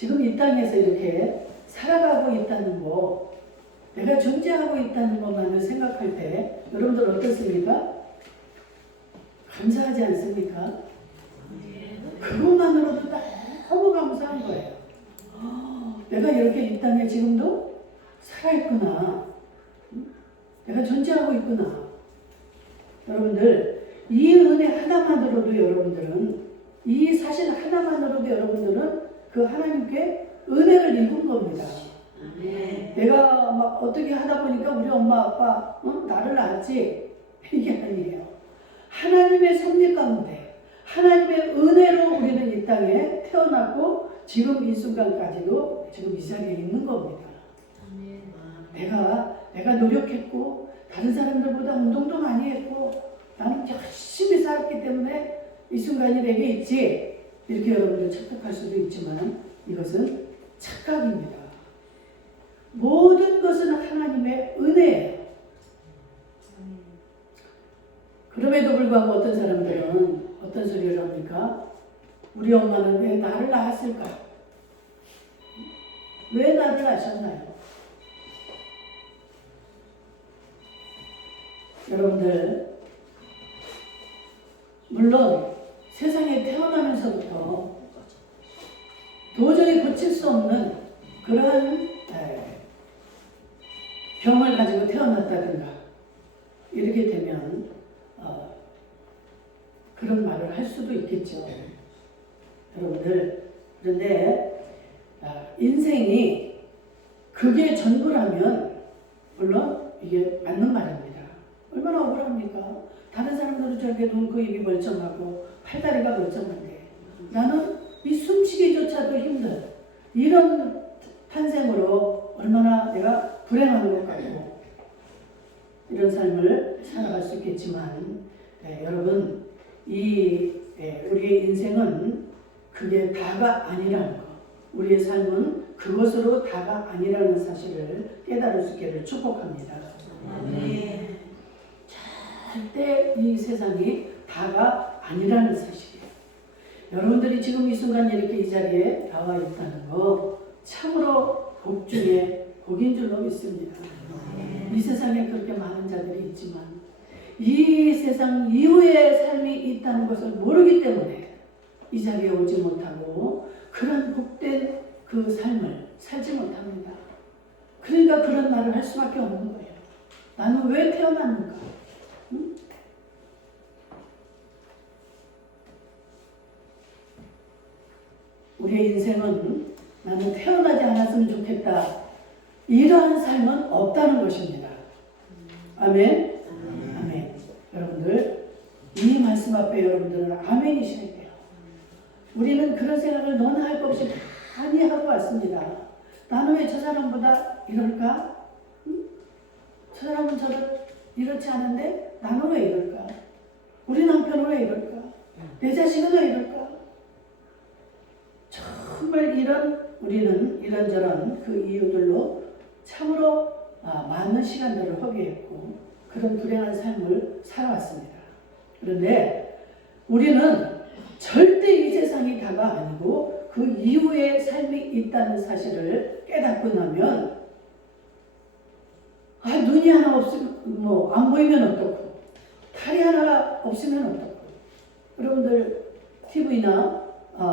지금 이 땅에서 이렇게 살아가고 있다는 거, 내가 존재하고 있다는 것만을 생각할 때 여러분들 어떻습니까? 감사하지 않습니까? 그것만으로도 너무 감사한 거예요. 내가 이렇게 이 땅에 지금도 살아있구나. 내가 존재하고 있구나. 여러분들, 이 은혜 하나만으로도 여러분들은, 이 사실 하나만으로도 여러분들은 그 하나님께 은혜를 입은 겁니다. 내가 막 어떻게 하다 보니까 우리 엄마 아빠 나를 낳았지, 이게 아니에요. 하나님의 섭리 가운데 하나님의 은혜로 우리는 이 땅에 태어났고 지금 이 순간까지도 지금 이 자리에 있는 겁니다. 내가 노력했고 다른 사람들보다 운동도 많이 했고 나는 열심히 살았기 때문에 이 순간이 내게 있지, 이렇게 여러분들 착각할 수도 있지만 이것은 착각입니다. 모든 것은 하나님의 은혜예요. 그럼에도 불구하고 어떤 사람들은 어떤 소리를 합니까? 우리 엄마는 왜 나를 낳았을까? 왜 나를 낳으셨나요? 여러분들, 물론 세상에 태어나면서부터 도저히 고칠 수 없는 그러한 병을 가지고 태어났다든가 이렇게 되면 그런 말을 할 수도 있겠죠. 여러분들, 그런데 인생이 그게 전부라면 물론 이게 맞는 말입니다. 얼마나 억울합니까? 다른 사람들은 저렇게 눈코 입이 멀쩡하고 팔다리가 멀쩡한데 나는 이 숨쉬기조차도 힘든 이런 탄생으로 얼마나 내가 불행한 것 같고 이런 삶을 살아갈 수 있겠지만 여러분, 우리의 인생은 그게 다가 아니라는 것, 우리의 삶은 그것으로 다가 아니라는 사실을 깨달을 수 있기를 축복합니다. 절대 이 세상이 다가 아니라는 사실이에요. 여러분들이 지금 이 순간 이렇게 이 자리에 나와 있다는 거 참으로 복 중에 복인 줄로 믿습니다. 이 세상에 그렇게 많은 자들이 있지만 이 세상 이후의 삶이 있다는 것을 모르기 때문에 이 자리에 오지 못하고 그런 복된 그 삶을 살지 못합니다. 그러니까 그런 말을 할 수밖에 없는 거예요. 나는 왜 태어났는가? 응? 우리의 인생은 나는 태어나지 않았으면 좋겠다, 이러한 삶은 없다는 것입니다. 아멘? 아멘. 여러분들, 이 말씀 앞에 여러분들은 아멘이셔야 돼요. 우리는 그런 생각을 너나 할 것 없이 많이 하고 왔습니다. 나는 왜 저 사람보다 이럴까? 응? 저 사람은 이렇지 않은데 나는 왜 이럴까? 우리 남편은 왜 이럴까? 내 자식은 왜 이럴까? 정말 우리는 이런저런 그 이유들로 참으로 많은 시간들을 허비했고 그런 불행한 삶을 살아왔습니다. 그런데 우리는 절대 이 세상이 다가 아니고 그 이후의 삶이 있다는 사실을 깨닫고 나면 눈이 하나 없으면 안 보이면 어떻고 다리 하나가 없으면 어떻고, 여러분들 TV나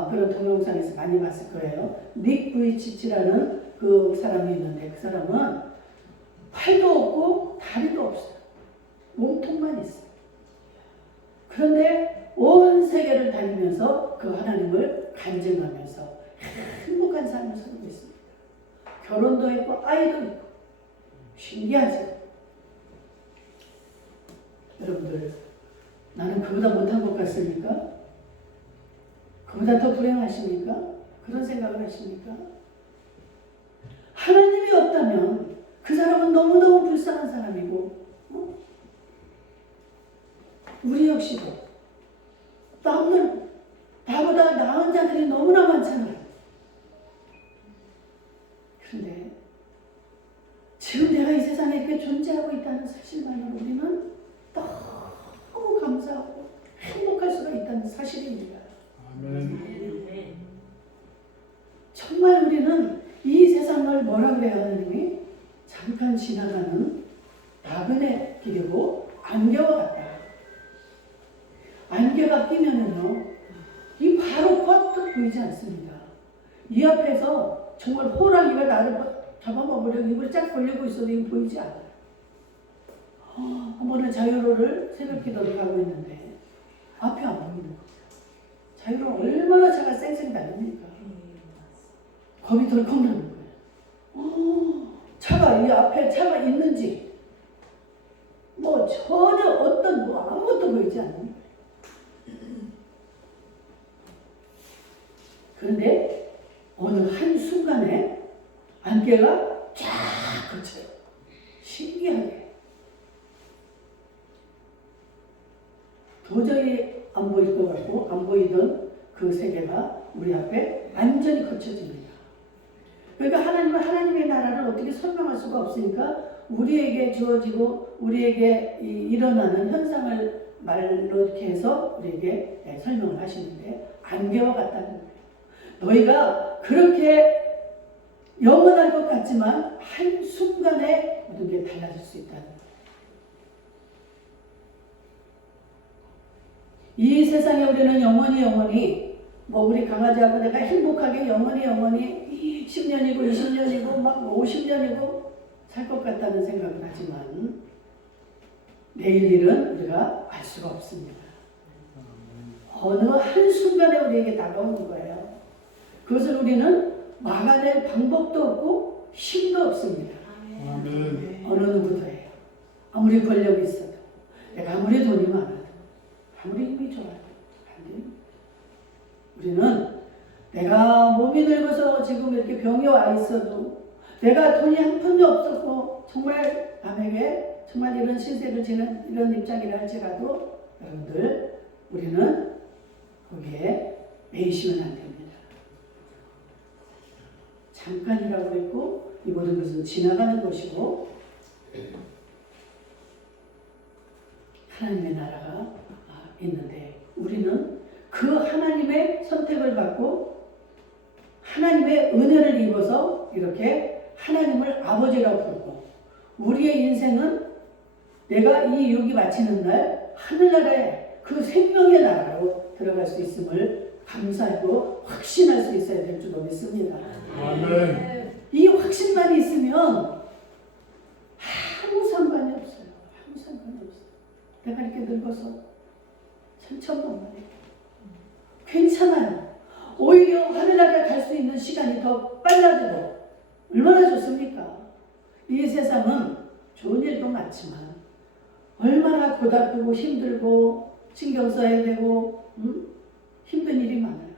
그런 동영상에서 많이 봤을 거예요. 닉 부이치치라는 그 사람이 있는데 그 사람은 팔도 없고 다리도 없어요. 몸통만 있어요. 그런데 온 세계를 다니면서 그 하나님을 간증하면서 행복한 삶을 살고 있습니다. 결혼도 했고 아이도 있고. 신기하죠? 여러분들, 나는 그보다 못한 것 같습니까? 그보다 더 불행하십니까? 그런 생각을 하십니까? 하나님이 없다면 그 사람은 너무너무 불쌍한 사람이고 우리 역시도 나보다 나은 자들이 너무나 많잖아요. 그런데 지금 내가 이 세상에 이렇게 존재하고 있다는 사실만으로 우리는 너무 감사하고 행복할 수가 있다는 사실입니다. 아멘. 정말 정말 우리는 이 세상을 뭐라 그래요, 하나님이? 잠깐 지나가는 나그네 길이고 안개와 같다. 안개가 끼면은요, 이 바로 퍼뜩 보이지 않습니다. 이 앞에서 정말 호랑이가 나를 잡아먹으려고 입을 쫙 벌리고 있어도 이거 보이지 않아요. 한 번은 자유로를 새벽 기도를 가고 있는데 앞이 안 보이는 거예요. 자유로 얼마나 차가 쌩쌩 달립니까? 겁이 덜컥 나는 거예요. 차가 이 앞에 차가 있는지 뭐 전혀 어떤 뭐 아무것도 보이지 않는 거예요. 그런데 어느 한 순간에 안개가 쫙 그쳐요. 신기하게. 도저히 안 보일 것 같고 안 보이던 그 세계가 우리 앞에 완전히 거쳐집니다. 그러니까 하나님은 하나님의 나라를 어떻게 설명할 수가 없으니까 우리에게 주어지고 우리에게 일어나는 현상을 말로 이렇게 해서 우리에게 설명을 하시는데 안개와 같다는 거예요. 너희가 그렇게 영원할 것 같지만 한순간에 모든 게 달라질 수 있다는 거예요. 이 세상에 우리는 영원히 뭐 우리 강아지하고 내가 행복하게 영원히 10년이고 20년이고 막 50년이고 살 것 같다는 생각을 하지만 내일 일은 우리가 알 수가 없습니다. 어느 한순간에 우리에게 다가오는 거예요. 그것을 우리는 막아낼 방법도 없고 힘도 없습니다. 어느 누구도예요. 아무리 권력이 있어도 내가 아무리 돈이 많아도 아무리 힘이 좋아도 안 됩니다. 우리는 내가 몸이 늙어서 지금 이렇게 병이 와 있어도 내가 돈이 한 푼도 없었고 정말 남에게 정말 이런 신세를 지는 이런 입장이라 할지라도 여러분들 우리는 거기에 매이시면 안 됩니다. 잠깐이라고 했고 이 모든 것은 지나가는 것이고 하나님의 나라가 있는데 우리는 그 하나님의 선택을 받고 하나님의 은혜를 입어서 이렇게 하나님을 아버지라고 부르고 우리의 인생은 내가 이 육이 마치는 날 하늘나라에 그 생명의 나라로 들어갈 수 있음을 감사하고 확신할 수 있어야 될 줄로 믿습니다. 아멘. 이 확신만 있으면 아무 상관이 없어요. 아무 상관이 없어요. 내가 이렇게 늙어서 천천만만해. 괜찮아요. 오히려 하늘나라에 갈 수 있는 시간이 더 빨라지고 얼마나 좋습니까? 이 세상은 좋은 일도 많지만 얼마나 고달프고 힘들고 신경 써야 되고 힘든 일이 많아요.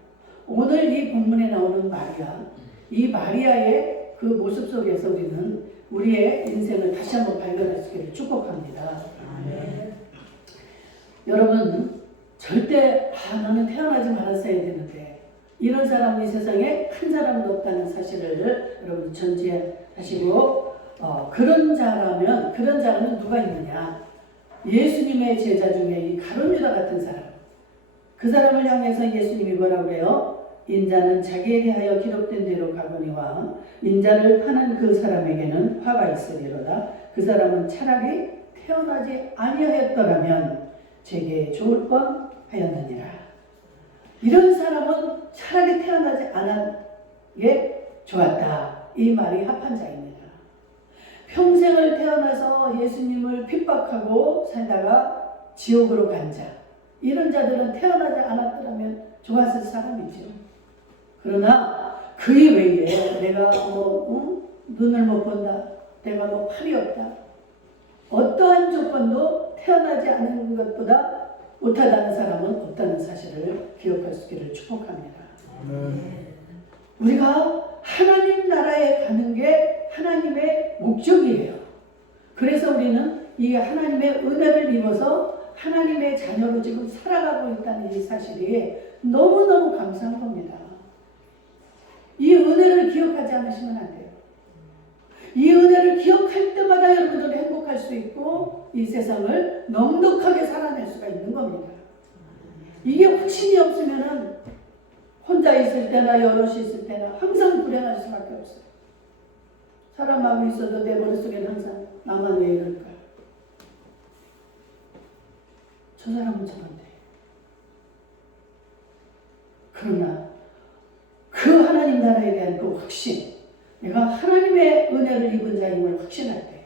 오늘 이 본문에 나오는 마리아, 이 마리아의 그 모습 속에서 우리는 우리의 인생을 다시 한번 발견할 수 있기를 축복합니다. 네. 여러분 절대 나는 태어나지 말았어야 되는데 이런 사람은 이 세상에 한 사람도 없다는 사실을 여러분 전제하시고 그런 자라면 누가 있느냐? 예수님의 제자 중에 이 가룟 유다 같은 사람, 그 사람을 향해서 예수님이 뭐라고 해요? 인자는 자기에 대하여 기록된 대로 가거니와 인자를 파는 그 사람에게는 화가 있으리로다. 그 사람은 차라리 태어나지 아니하였더라면 제게 좋을 뻔하였느니라. 이런 사람은 차라리 태어나지 않은 게 좋았다. 이 말이 합한 자입니다. 평생을 태어나서 예수님을 핍박하고 살다가 지옥으로 간 자, 이런 자들은 태어나지 않았더라면 좋았을 사람이죠. 그러나 그 이외에 내가 눈을 못 본다, 내가 팔이 없다, 어떠한 조건도 태어나지 않은 것보다 못하다는 사람은 없다는 사실을 기억할 수 있기를 축복합니다. 우리가 하나님 나라에 가는 게 하나님의 목적이에요. 그래서 우리는 이 하나님의 은혜를 입어서 하나님의 자녀로 지금 살아가고 있다는 이 사실이 너무너무 감사한 겁니다. 이 은혜를 기억하지 않으시면 안 돼요. 이 은혜를 기억할 때마다 여러분들은 행복할 수 있고 이 세상을 넉넉하게 살아낼 수가 있는 겁니다. 이게 확신이 없으면은 혼자 있을 때나 여럿이 있을 때나 항상 불행할 수밖에 없어요. 사람 마음이 있어도 내 머릿속에는 항상 나만 왜 이럴까? 저 사람은 저런데. 그러나 그 하나님 나라에 대한 그 확신, 내가 하나님의 은혜를 입은 자임을 확신할 때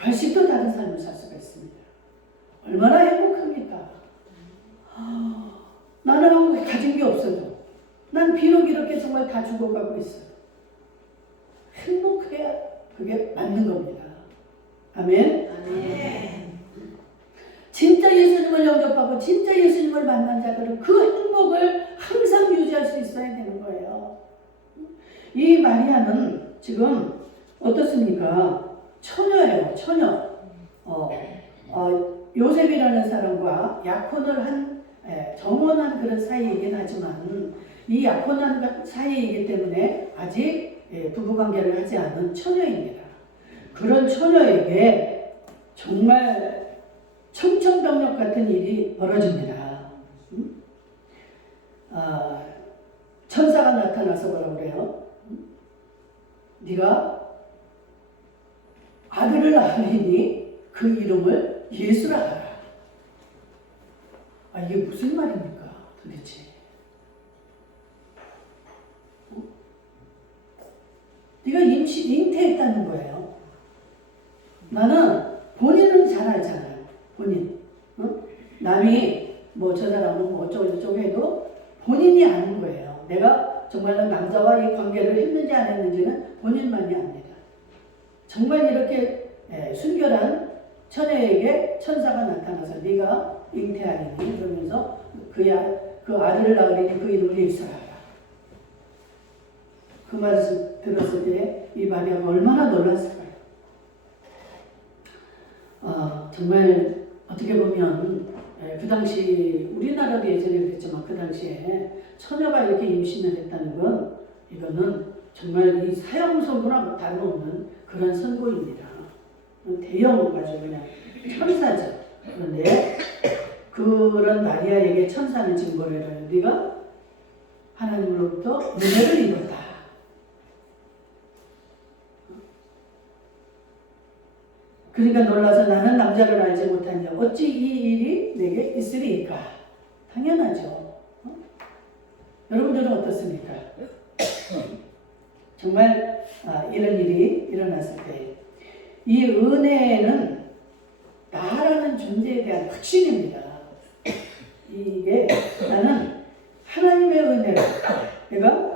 180도 다른 삶을 살 수가 있습니다. 얼마나 행복합니까? 나는 아무 가진 게 없어도 난 비록 이렇게 정말 다 죽어가고 있어요. 행복해야 그게 맞는 겁니다. 아멘? 아멘. 진짜 예수님을 영접하고 진짜 예수님을 만난 자들은 그 행복을 항상 유지할 수 있어야 되는 거예요. 이 마리아는 지금 어떻습니까? 처녀예요. 처녀. 요셉이라는 사람과 약혼을 한 정혼한 그런 사이이긴 하지만 이 약혼한 사이이기 때문에 아직 부부관계를 하지 않은 처녀입니다. 그런 처녀에게 정말 청천벽력 같은 일이 벌어집니다. 천사가 나타나서 뭐라고 그래요? 네가 아들을 낳으리니 그 이름을 예수라 하라. 이게 무슨 말입니까 도대체? 네가 잉태했다는 거예요. 나는 본인은 잘 알잖아요. 본인. 남이 뭐 저 사람은 뭐 어쩌고 해도 본인이 아는 거예요. 내가 정말로 남자와 이 관계를 했는지 안 했는지는 본인만이 압니다. 정말 이렇게 순결한 처녀에게 천사가 나타나서 네가 잉태하리니 그러면서 그 아들을 낳으리니 그 이름을 예수라. 그 말을 들었을 때 이 마리아가 얼마나 놀랐을까요? 정말 어떻게 보면 그 당시 우리나라도 예전에 그랬지만 그 당시에 처녀가 이렇게 임신을 했다는 건 이거는 정말 이 사형선고나 다름없는 그런 선고입니다. 대형 아주 그냥 천사죠. 그런데 그런 마리아에게 천사는 증거를 해요. 네가 하나님으로부터 은혜를 입었다. 그러니까 놀라서 나는 남자를 알지 못하냐 어찌 이 일이 내게 있으리까? 당연하죠. 여러분들은 어떻습니까? 정말 이런 일이 일어났을 때 이 은혜는 나라는 존재에 대한 확신입니다. 이게 나는 하나님의 은혜를 내가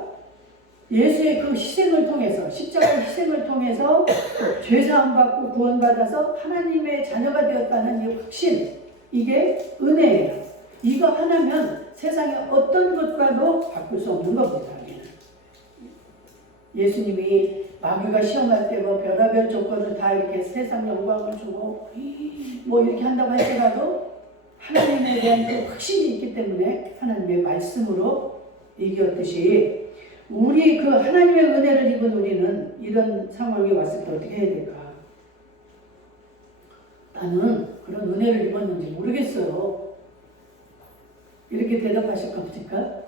예수의 그 희생을 통해서 십자가 희생을 통해서 죄사함 받고 구원받아서 하나님의 자녀가 되었다는 이 확신, 이게 은혜예요. 이거 하나면 세상에 어떤 것과도 바꿀 수 없는 겁니다. 예수님이 마귀가 시험할 때 뭐 별의별 조건을 다 이렇게 세상 영광을 주고 뭐 이렇게 한다고 할지라도 하나님에 대한 그 확신이 있기 때문에 하나님의 말씀으로 이겼듯이 우리 그 하나님의 은혜를 입은 우리는 이런 상황이 왔을 때 어떻게 해야 될까? 나는 그런 은혜를 입었는지 모르겠어요. 이렇게 대답하실 겁니까?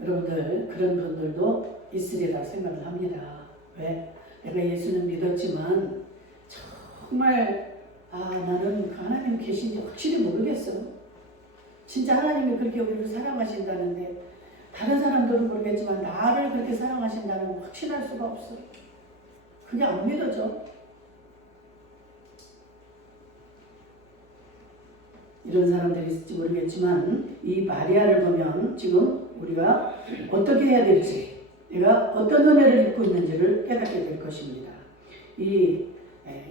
여러분들 그런 분들도 있으리라 생각을 합니다. 왜? 내가 예수는 믿었지만 정말 나는 그 하나님 계신지 확실히 모르겠어. 진짜 하나님이 그렇게 우리를 사랑하신다는데 다른 사람들은 모르겠지만 나를 그렇게 사랑하신다는 건 확신할 수가 없어. 그게 안 믿어져. 이런 사람들이 있을지 모르겠지만 이 마리아를 보면 지금 우리가 어떻게 해야 될지 내가 어떤 은혜를 입고 있는지를 깨닫게 될 것입니다.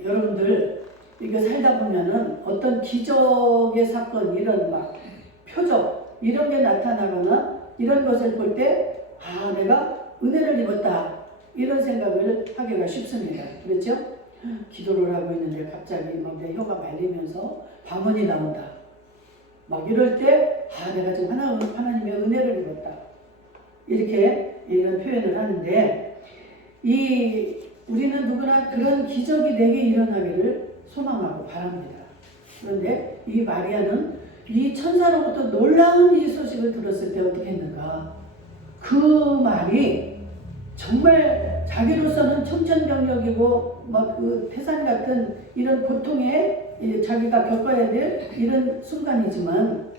여러분들 이거 살다 보면은 어떤 기적의 사건 이런 막 표적 이런 게 나타나거나 이런 것을 볼 때 내가 은혜를 입었다 이런 생각을 하기가 쉽습니다. 그렇죠? 기도를 하고 있는데 갑자기 막 내 혀가 말리면서 방언이 나온다. 막 이럴 때 내가 지금 하나님의 은혜를 입었다. 이렇게 이런 표현을 하는데 우리는 누구나 그런 기적이 내게 일어나기를 소망하고 바랍니다. 그런데 이 마리아는 이 천사로부터 놀라운 이 소식을 들었을 때 어떻게 했는가? 그 말이 정말 자기로서는 청천벽력이고 막 그 태산 같은 이런 고통에 자기가 겪어야 될 이런 순간이지만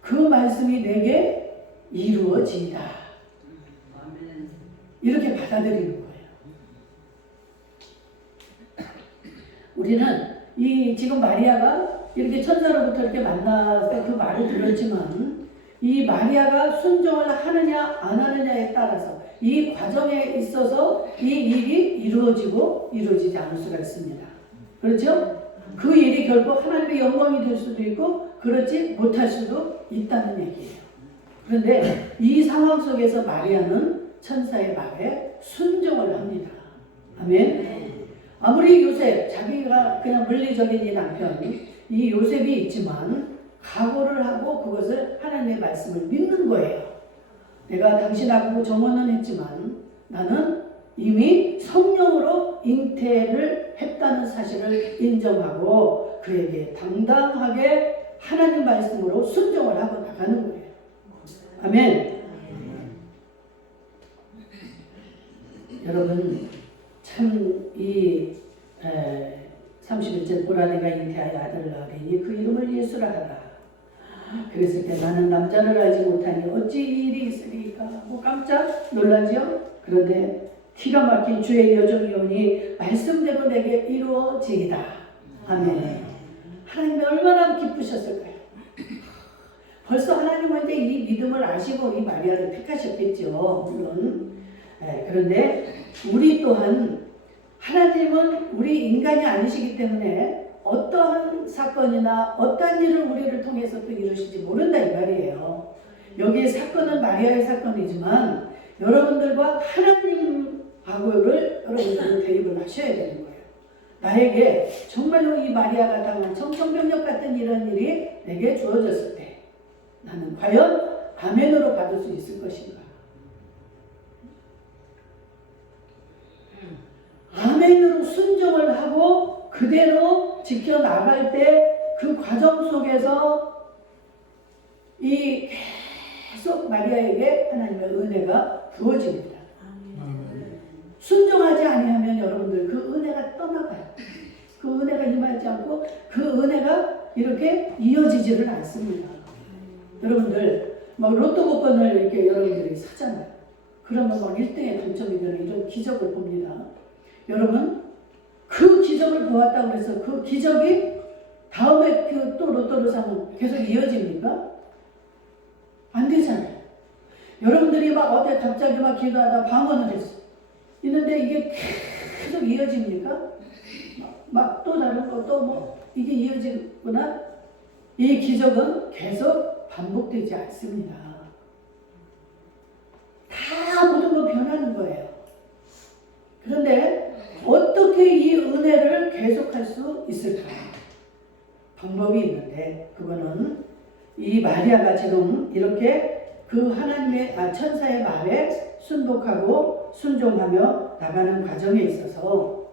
그 말씀이 내게 이루어지이다. 이렇게 받아들이는 거예요. 우리는 이 지금 마리아가 이렇게 천사로부터 이렇게 만나서 그 말을 들었지만 이 마리아가 순종을 하느냐 안 하느냐에 따라서 이 과정에 있어서 이 일이 이루어지고 이루어지지 않을 수가 있습니다. 그렇죠? 그 일이 결국 하나님의 영광이 될 수도 있고 그렇지 못할 수도 있다는 얘기예요. 그런데 이 상황 속에서 마리아는 천사의 말에 순종을 합니다. 아멘. 아무리 요셉, 자기가 그냥 물리적인 이 남편, 이 요셉이 있지만 각오를 하고 그것을 하나님의 말씀을 믿는 거예요. 내가 당신하고 정언은 했지만 나는 이미 성령으로 잉태를 했다는 사실을 인정하고 그에게 당당하게 하나님 말씀으로 순종을 하고 나가는 거예요. 아멘. 여러분 참 이 31절 보라 내가 잉태하여 아들을 낳으리니 그 이름을 예수라 하라. 그랬을 때 나는 남자를 알지 못하니 어찌 이 일이 있으리까 하고 깜짝 놀라죠. 그런데 기가 막힌 주의 여종이 오니 말씀대로 내게 이루어지이다. 아멘. 하나님이 얼마나 기쁘셨을까요? 벌써 하나님은 이제 이 믿음을 아시고 이 마리아를 택하셨겠죠. 물론. 그런데 우리 또한 하나님은 우리 인간이 아니시기 때문에 어떠한 사건이나 어떠한 일을 우리를 통해서 또 이루실지 모른다 이 말이에요. 여기에 사건은 마리아의 사건이지만 여러분들과 하나님하고를 여러분들은 대입을 하셔야 되는 거예요. 나에게 정말로 이 마리아가 당한 청천벽력 같은 이런 일이 내게 주어졌을 때 나는 과연 아멘으로 받을 수 있을 것인가? 아멘으로 순종을 하고 그대로 지켜나갈 때 그 과정 속에서 이 계속 마리아에게 하나님의 은혜가 부어집니다. 순종하지 아니하면 여러분들 그 은혜가 떠나가요. 그 은혜가 임하지 않고 그 은혜가 이렇게 이어지지를 않습니다. 여러분들 막 로또 복권을 이렇게 여러분들이 사잖아요. 그러면 막 1등에 당첨이 되는 이런 기적을 봅니다. 여러분 그 기적을 보았다고 해서 그 기적이 다음에 그 또 로또를 사면 계속 이어집니까? 안 되잖아요. 여러분들이 막 어때 갑자기 막 기도하다 방언을 했어. 있는데 이게 계속 이어집니까? 막 또 다른 거 또 뭐 이게 이어지구나. 이 기적은 계속 반복되지 않습니다. 다 모든 거 변하는 거예요. 그런데 어떻게 이 은혜를 계속할 수 있을까? 방법이 있는데 그거는 이 마리아가 지금 이렇게 그 하나님의 천사의 말에 순복하고 순종하며 나가는 과정에 있어서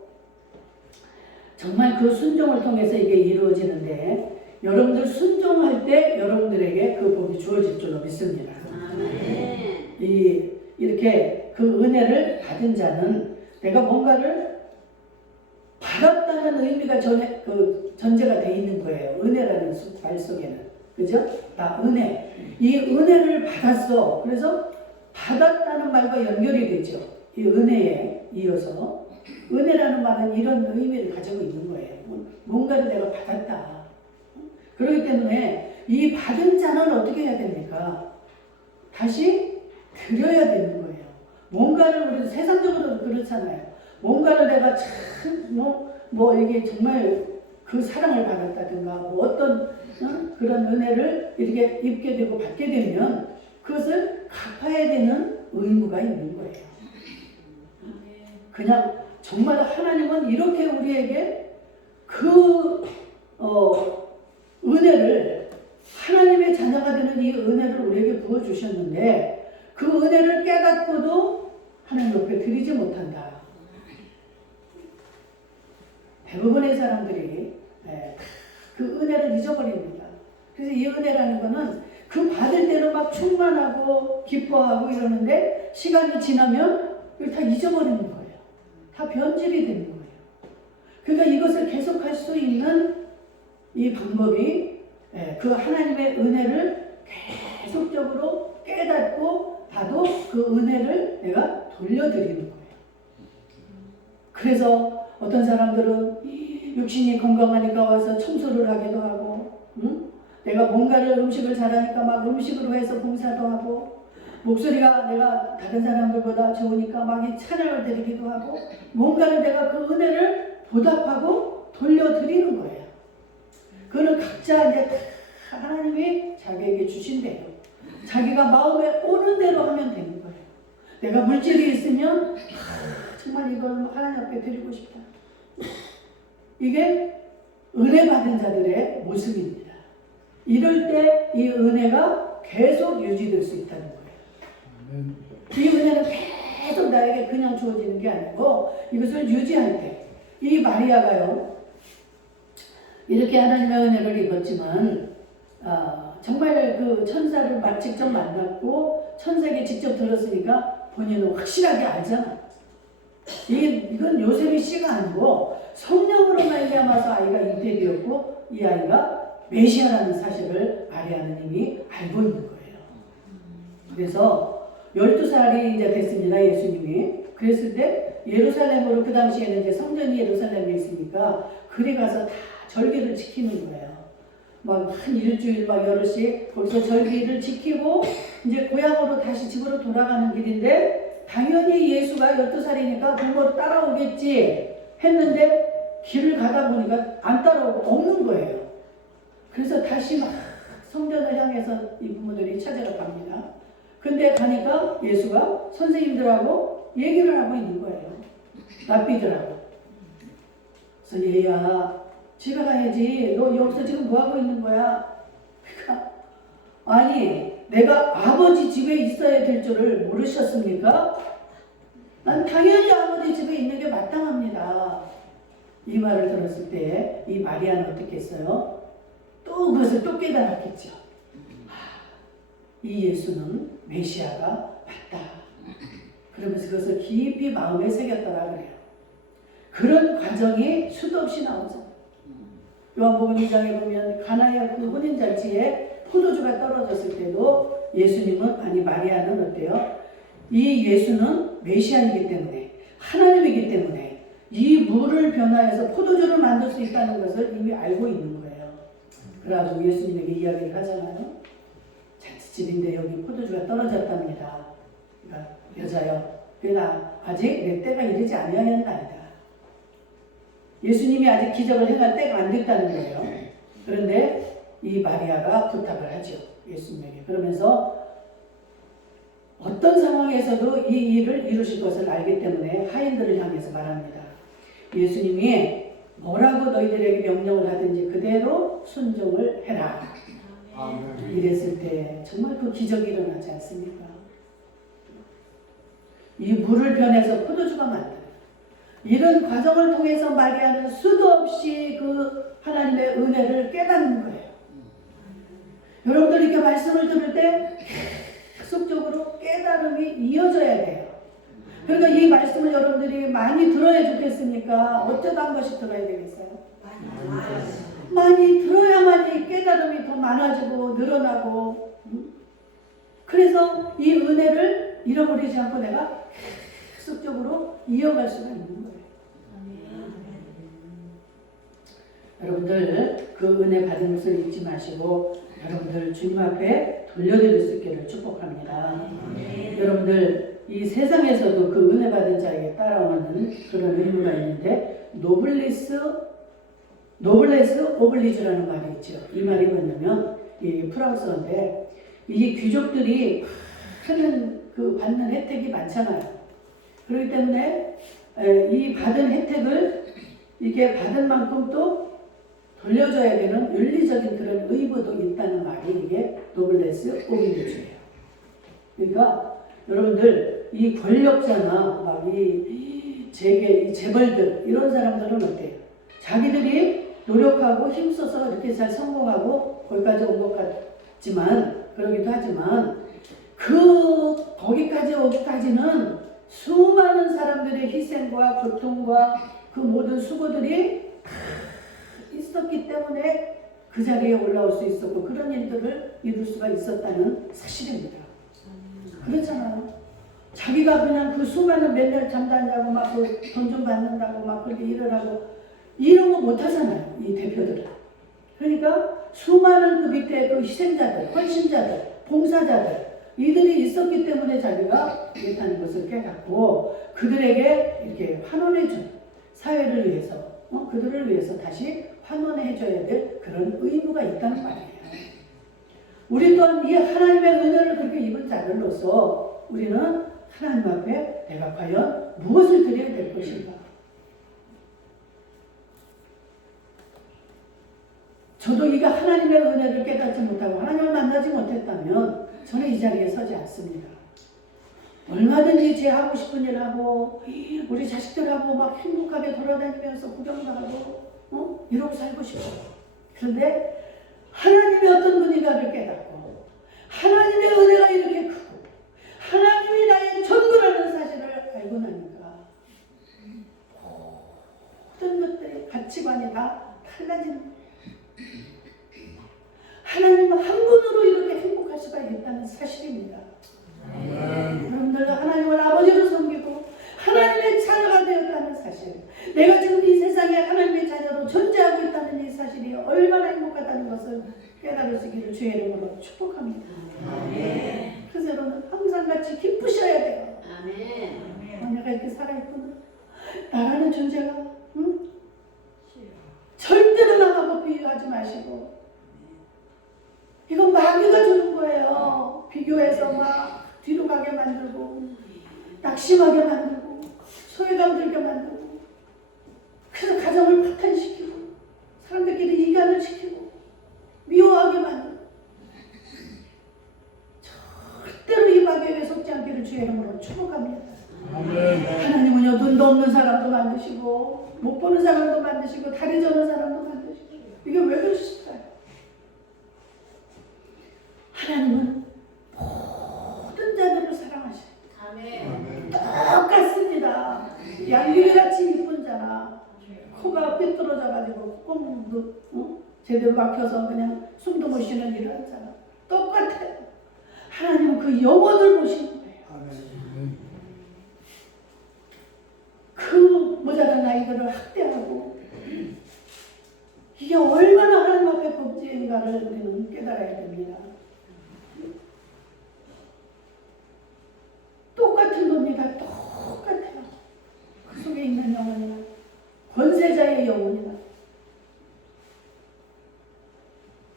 정말 그 순종을 통해서 이게 이루어지는데 여러분들 순종할 때 여러분들에게 그 복이 주어질 줄로 믿습니다. 이렇게 그 은혜를 받은 자는 내가 뭔가를 받았다는 의미가 전제가 돼 있는 거예요. 은혜라는 말 속에는. 그죠? 은혜. 이 은혜를 받았어. 그래서 받았다는 말과 연결이 되죠. 이 은혜에 이어서. 은혜라는 말은 이런 의미를 가지고 있는 거예요. 뭔가를 내가 받았다. 그렇기 때문에 이 받은 자는 어떻게 해야 됩니까? 다시 드려야 되는 거예요. 뭔가를 우리는 세상적으로도 그렇잖아요. 뭔가를 내가 참 이게 정말 그 사랑을 받았다든가 어떤 그런 은혜를 이렇게 입게 되고 받게 되면 그것을 갚아야 되는 의무가 있는 거예요. 그냥 정말 하나님은 이렇게 우리에게 그 은혜를 하나님의 자녀가 되는 이 은혜를 우리에게 부어주셨는데 그 은혜를 깨닫고도 하나님 옆에 드리지 못한다. 대부분의 사람들이 그 은혜를 잊어버립니다. 그래서 이 은혜라는 거는 그 받을 때는 막 충만하고 기뻐하고 이러는데 시간이 지나면 이걸 다 잊어버리는 거예요. 다 변질이 되는 거예요. 그러니까 이것을 계속할 수 있는 이 방법이 그 하나님의 은혜를 계속적으로 깨닫고 봐도 그 은혜를 내가 돌려드리는 거예요. 그래서 어떤 사람들은 육신이 건강하니까 와서 청소를 하기도 하고, 응? 내가 뭔가를 음식을 잘하니까 막 음식으로 해서 봉사도 하고, 목소리가 내가 다른 사람들보다 좋으니까 막 이 찬양을 드리기도 하고, 뭔가를 내가 그 은혜를 보답하고 돌려드리는 거예요. 그거는 각자 이제 다 하나님이 자기에게 주신 대로, 자기가 마음에 오는 대로 하면 되는 거예요. 내가 물질이 있으면 정말 이걸 하나님 앞에 드리고 싶다. 이게 은혜 받은 자들의 모습입니다. 이럴 때 이 은혜가 계속 유지될 수 있다는 거예요. 이 은혜는 계속 나에게 그냥 주어지는 게 아니고 이것을 유지할 때 이 마리아가요 이렇게 하나님의 은혜를 입었지만 정말 그 천사를 직접 만났고 천사에게 직접 들었으니까 본인은 확실하게 알잖아. 이건 요셉의 씨가 아니고 성령으로 말미암아서 아이가 잉태되었고 이 아이가 메시아라는 사실을 마리아는 이미 알고 있는 거예요. 그래서 12살이 이제 됐습니다. 예수님이. 그랬을 때 예루살렘으로 그 당시에는 이제 성전이 예루살렘에 있으니까 그리 가서 다 절기를 지키는 거예요. 막 한 일주일 막 여럿씩 거기서 절기를 지키고 이제 고향으로 다시 집으로 돌아가는 길인데 당연히 예수가 12살이니까 부모로 따라오겠지 했는데 길을 가다 보니까 안 따라오고 없는 거예요. 그래서 다시 막 성전을 향해서 이 부모들이 찾아러 갑니다. 근데 가니까 예수가 선생님들하고 얘기를 하고 있는 거예요. 랍비들하고. 그래서 얘야 집에 가야지. 너 여기서 지금 뭐하고 있는 거야? 그러니까 아니 내가 아버지 집에 있어야 될 줄을 모르셨습니까? 난 당연히 아버지 집에 있는 게 마땅합니다. 이 말을 들었을 때 이 마리아는 어떻게 했어요? 또 그것을 또 깨달았겠죠. 이 예수는 메시아가 맞다. 그러면서 그것을 깊이 마음에 새겼더라 그래요. 그런 과정이 수도 없이 나오죠. 요한복음 2장에 보면 가나의 그 혼인잔치에 포도주가 떨어졌을 때도 예수님은 아니 마리아는 어때요? 이 예수는 메시아이기 때문에 하나님이기 때문에 이 물을 변화해서 포도주를 만들 수 있다는 것을 이미 알고 있는 거예요. 그래가지고 예수님에게 이야기를 하잖아요. 잔치집인데 여기 포도주가 떨어졌답니다. 그러니까 여자여, 그러나 아직 내 때가 이르지 아니하였나이다. 예수님이 아직 기적을 행할 때가 안 됐다는 거예요. 그런데 이 마리아가 부탁을 하죠. 예수님에게. 그러면서 어떤 상황에서도 이 일을 이루실 것을 알기 때문에 하인들을 향해서 말합니다. 예수님이 뭐라고 너희들에게 명령을 하든지 그대로 순종을 해라. 이랬을 때 정말 그 기적이 일어나지 않습니까? 이 물을 변해서 포도주가 만드는 이런 과정을 통해서 마리아는 수도 없이 그 하나님의 은혜를 깨닫는 거예요. 여러분들 이렇게 말씀을 들을 때 계속적으로 깨달음이 이어져야 돼요. 그러니까 이 말씀을 여러분들이 많이 들어야 좋겠습니까? 어쩌다 한 번씩 들어야 되겠어요? 많이 들어야만이 깨달음이 더 많아지고 늘어나고 그래서 이 은혜를 잃어버리지 않고 내가 계속적으로 이어갈 수가 있는 거예요. 여러분들 그 은혜 받은 것을 잊지 마시고 여러분들 주님 앞에 돌려드릴 수 있기를 축복합니다. 여러분들 이 세상에서도 그 은혜 받은 자에게 따라오는 그런 의무가 있는데 노블리스 오블리주라는 말이 있죠. 이 말이 뭐냐면 이 프랑스어인데 이 귀족들이 받는 혜택이 많잖아요. 그렇기 때문에 이 받은 혜택을 이게 받은 만큼 또 돌려줘야 되는 윤리적인 그런 의무도 있다는 말이 이게 노블레스 오블리주예요. 그러니까 여러분들 이 권력자나 막 이 재벌들 이런 사람들은 어때요? 자기들이 노력하고 힘써서 이렇게 잘 성공하고 거기까지 온 것 같지만, 그러기도 하지만, 거기까지 오기까지는 수많은 사람들의 희생과 고통과 그 모든 수고들이 있었기 때문에 그 자리에 올라올 수 있었고, 그런 일들을 이룰 수가 있었다는 사실입니다. 그렇잖아요. 자기가 그냥 그 수많은 맨날 잠도 안 자고 막 그 돈 좀 받는다고 막 그렇게 일을 하고 이런 거 못 하잖아요. 이 대표들은. 그러니까 수많은 그 밑에 그 희생자들, 헌신자들, 봉사자들 이들이 있었기 때문에 자기가 이렇다는 것을 깨닫고 그들에게 이렇게 환원해준 사회를 위해서 그들을 위해서 다시 환원해줘야 될 그런 의무가 있다는 말이에요. 우리 또한 이 하나님의 은혜를 그렇게 입은 자들로서 우리는 하나님 앞에 내가 과연 무엇을 드려야 될 것인가? 저도 이게 하나님의 은혜를 깨닫지 못하고 하나님을 만나지 못했다면 저는 이 자리에 서지 않습니다. 얼마든지 제 하고 싶은 일 하고 우리 자식들하고 막 행복하게 돌아다니면서 구경도 하고 이러고 살고 싶어요. 그런데 하나님이 어떤 분인가를 깨닫고 하나님의 은혜가 이렇게 크고 하나님이 나의 전부라는 사실을 알고 나니까 모든 것들이 가치관이 다 달라지는 거예요. 하나님 한 분으로 이렇게 행복할 수가 있다는 사실입니다. 여러분들 하나님을 아버지로 섬기고 하나님의 자녀가 되었다는 사실, 내가 지금 이 세상에 하나님의 자녀로 존재하고 있다는 이 사실이 얼마나 행복하다는 것을 깨달을 수 있기를 주의 이름으로 축복합니다. 그래서 여러분 항상 같이 기쁘셔야 돼요. 내가 이렇게 살아있구나. 나라는 존재가 절대로 나하고 비교하지 마시고, 이건 마귀가 주는 거예요. 비교해서 막 뒤로 가게 만들고 낙심하게 만들고 소외감 들게 만들고, 그래서 가정을 파탄시키고 사람들끼리 이간을 시키고 미워하게 만들고, 절대로 이 마귀에게 속지 않기를 주의 이름으로 축복합니다. 하나님은요 눈도 없는 사람도 만드시고 못 보는 사람도 만드시고 다리 저는 사람도 만드시고, 이게 왜 그러실까요? 하나님은 모든 자들을 사랑하셔요. 똑같습니다. 양귀비같이 이쁜 자나 코가 삐뚤어져가지고 꽁도 제대로 막혀서 그냥 숨도 못 쉬는 이런 자나 똑같아요. 하나님은 그 영혼을 보시는 거예요. 그 모자란 아이들을 학대하고, 이게 얼마나 하나님 앞에 범죄인가를 우리는 깨달아야 됩니다. 똑같은 겁니다. 똑같아요. 그 속에 있는 영혼이나 권세자의 영혼이나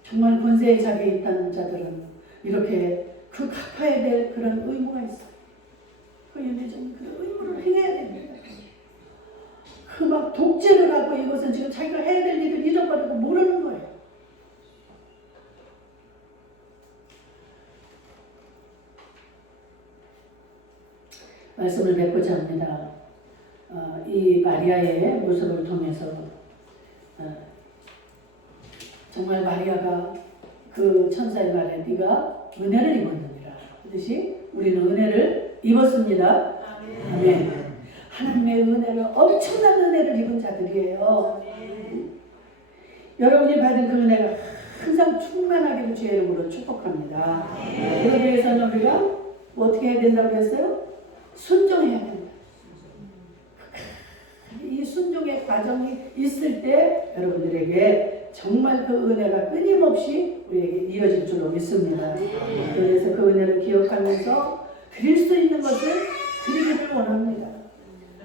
정말 권세의 자리에 있다는 자들은 이렇게 그 갚아야 될 그런 의무가 있어요. 그 윤회전 그 의무를 행해야 됩니다. 그 막 독재를 하고 이것은 지금 자기가 해야 될 일을 잃어버리고 모르는 거예요. 말씀을 맺고자 합니다. 이 마리아의 모습을 통해서 정말 마리아가 그 천사의 말에 네가 은혜를 입었느니라 하듯이 우리는 은혜를 입었습니다. 아멘. 하나님의 은혜를, 엄청난 은혜를 입은 자들이에요. 여러분이 받은 그 은혜가 항상 충만하기를 주의 이름으로 축복합니다. 그러기 위해서는 우리가 어떻게 해야 된다고 했어요? 순종해야 된다. 이 순종의 과정이 있을 때 여러분들에게 정말 그 은혜가 끊임없이 우리에게 이어질 줄로 믿습니다. 그래서 그 은혜를 기억하면서 드릴 수 있는 것을 드리기를 원합니다.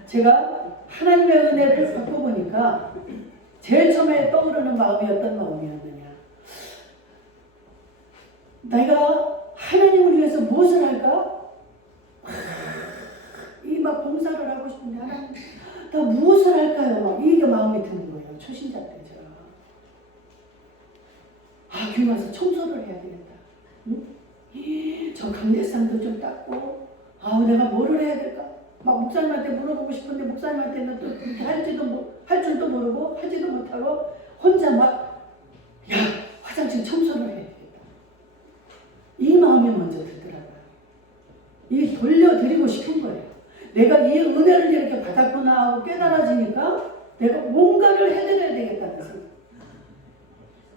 제가 하나님의 은혜를 받고 보니까 제일 처음에 떠오르는 마음이 어떤 마음이었느냐, 내가 하나님을 위해서 무엇을 할까? 이 막 봉사를 하고 싶은데 하나님 나 무엇을 할까요? 이게 마음이 드는 거예요. 초신자 때 제가 교회 와서 청소를 해야 되겠다. 응? 저 강대상도 좀 닦고 내가 뭐를 해야 될까? 막 목사님한테 물어보고 싶은데 목사님한테는 또 그렇게 할 줄도 모르고 하지도 못하고 혼자 막, 야, 화장실 청소를 해야 되겠다. 이 마음이 먼저 들더라고요. 이 돌려드리고 싶은 거예요. 내가 이 은혜를 이렇게 받았구나 하고 깨달아지니까 내가 뭔가를 해드려야 되겠다는 생각.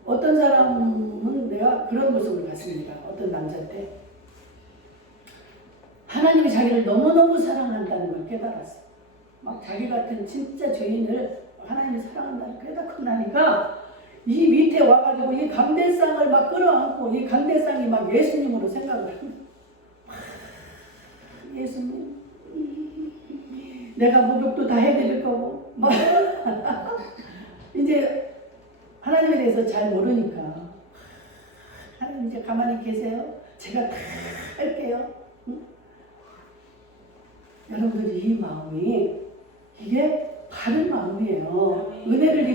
어떤 사람은 내가 그런 모습을 봤습니다. 어떤 남자한테 하나님이 자기를 너무너무 사랑한다는 걸 깨달았어. 막 자기 같은 진짜 죄인을 하나님이 사랑한다는 걸 깨닫고 나니까 이 밑에 와가지고 이 감대상을 막 끌어안고 이 감대상이 막 예수님으로 생각을 합니다. 예수님, 내가 목욕도 다 해드릴 거고 막 이제 하나님에 대해서 잘 모르니까 하나님 이제 가만히 계세요. 제가 다 할게요. 응? 여러분들 이 마음이 이게 바른 마음이에요. 은혜를